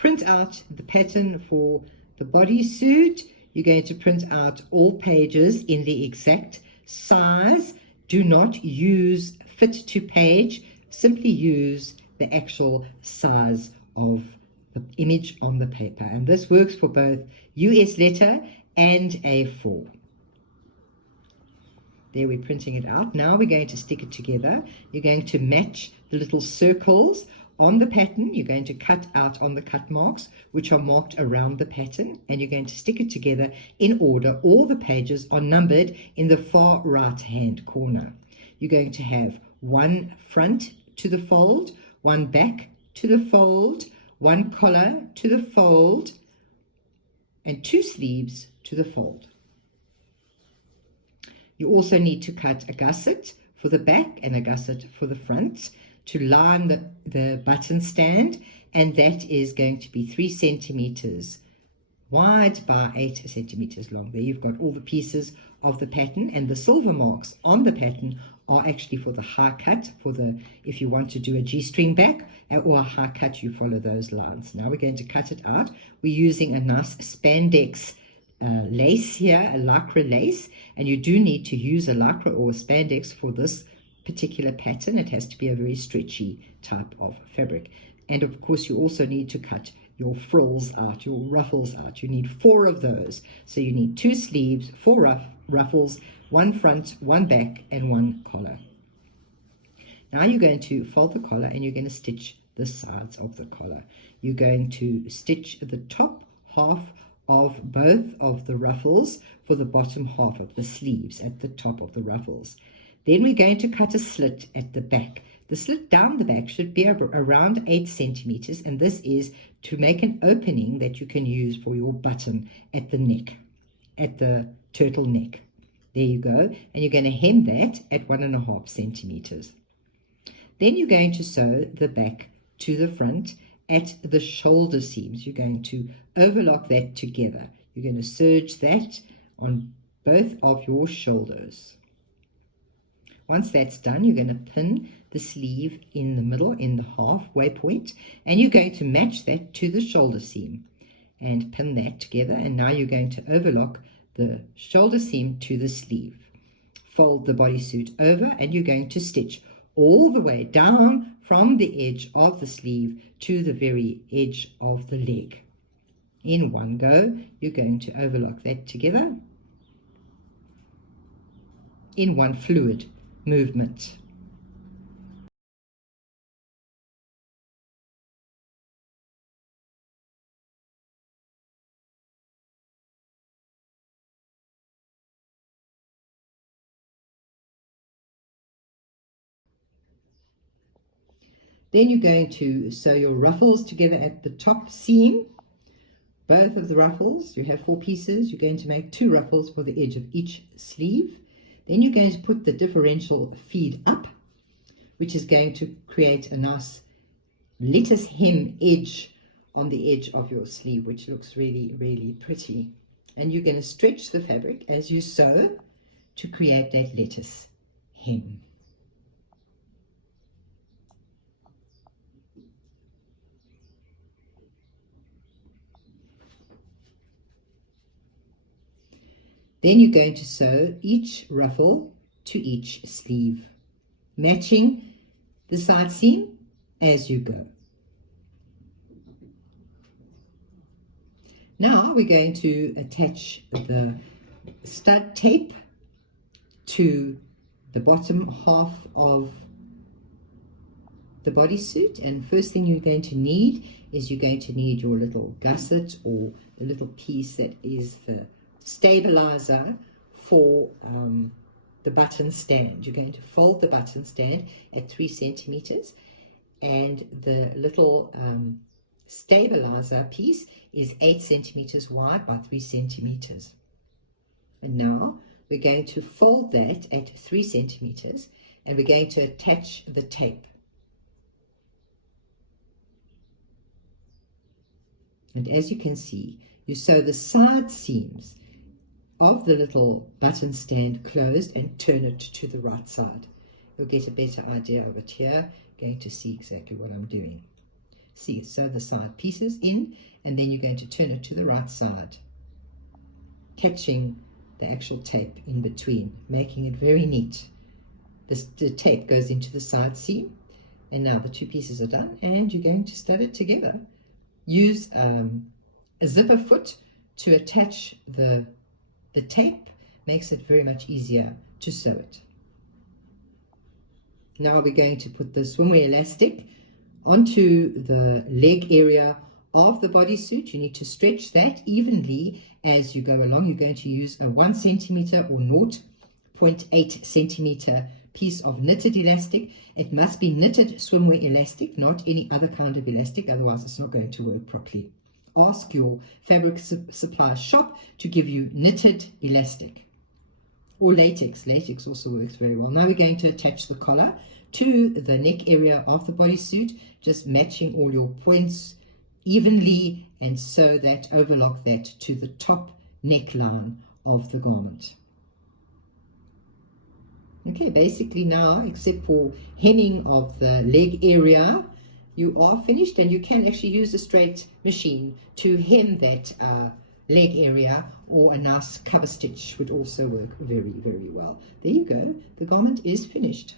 print out the pattern for the bodysuit. You're going to print out all pages in the exact size. Do not use fit to page. Simply use the actual size of the image on the paper. And this works for both US letter and A4. There, we're printing it out. Now we're going to stick it together. You're going to match the little circles on the pattern. You're going to cut out on the cut marks, which are marked around the pattern, and you're going to stick it together in order. All the pages are numbered in the far right-hand corner. You're going to have one front to the fold, one back to the fold, one collar to the fold, and two sleeves to the fold. You also need to cut a gusset for the back and a gusset for the front to line the button stand, and that is going to be 3 centimeters wide by 8 centimeters long. There you've got all the pieces of the pattern, and the silver marks on the pattern are actually for the high cut, for the, if you want to do a G-string back or a high cut, you follow those lines. Now we're going to cut it out. We're using a nice spandex lace here, a Lycra lace, and you do need to use a Lycra or a spandex for this particular pattern. It has to be a very stretchy type of fabric. And of course you also need to cut your frills out, your ruffles out. You need 4 of those. So you need 2 sleeves, 4 ruffles, 1 front, 1 back, and 1 collar. Now you're going to fold the collar and you're going to stitch the sides of the collar. You're going to stitch the top half of both of the ruffles for the bottom half of the sleeves at the top of the ruffles. Then we're going to cut a slit at the back. The slit down the back should be around 8 centimeters, and this is to make an opening that you can use for your button at the neck, at the turtle neck. There you go, and you're going to hem that at 1.5 centimeters. Then you're going to sew the back to the front at the shoulder seams. You're going to overlock that together. You're going to serge that on both of your shoulders. Once that's done, you're going to pin the sleeve in the middle, in the halfway point, and you're going to match that to the shoulder seam and pin that together. And now you're going to overlock the shoulder seam to the sleeve. Fold the bodysuit over, and you're going to stitch all the way down from the edge of the sleeve to the very edge of the leg. In one go, you're going to overlock that together in one fluid movement. Then you're going to sew your ruffles together at the top seam. Both of the ruffles, you have 4 pieces. You're going to make 2 ruffles for the edge of each sleeve. Then you're going to put the differential feed up, which is going to create a nice lettuce hem edge on the edge of your sleeve, which looks really, really pretty. And you're going to stretch the fabric as you sew to create that lettuce hem. Then you're going to sew each ruffle to each sleeve, matching the side seam as you go. Now we're going to attach the stud tape to the bottom half of the bodysuit, and first thing you're going to need is you're going to need your little gusset, or the little piece that is the stabilizer for the button stand. You're going to fold the button stand at 3 centimeters, and the little stabilizer piece is 8 centimeters wide by 3 centimeters. And now we're going to fold that at 3 centimeters, and we're going to attach the tape. And as you can see, you sew the side seams of the little button stand closed and turn it to the right side. You'll get a better idea of it here. Going to see exactly what I'm doing. See, sew the side pieces in, and then you're going to turn it to the right side, catching the actual tape in between, making it very neat. The tape goes into the side seam, and now the two pieces are done, and you're going to stud it together. Use a zipper foot to attach the tape, makes it very much easier to sew it. Now we're going to put the swimwear elastic onto the leg area of the bodysuit. You need to stretch that evenly as you go along. You're going to use a 1 centimeter or 0.8 centimeter piece of knitted elastic. It must be knitted swimwear elastic, not any other kind of elastic, otherwise it's not going to work properly. Ask your fabric supply shop to give you knitted elastic, or latex. Latex also works very well. Now we're going to attach the collar to the neck area of the bodysuit, just matching all your points evenly, and sew that, overlock that to the top neckline of the garment. Okay, basically now, except for hemming of the leg area, you are finished, and you can actually use a straight machine to hem that leg area, or a nice cover stitch would also work very, very well. There you go, the garment is finished.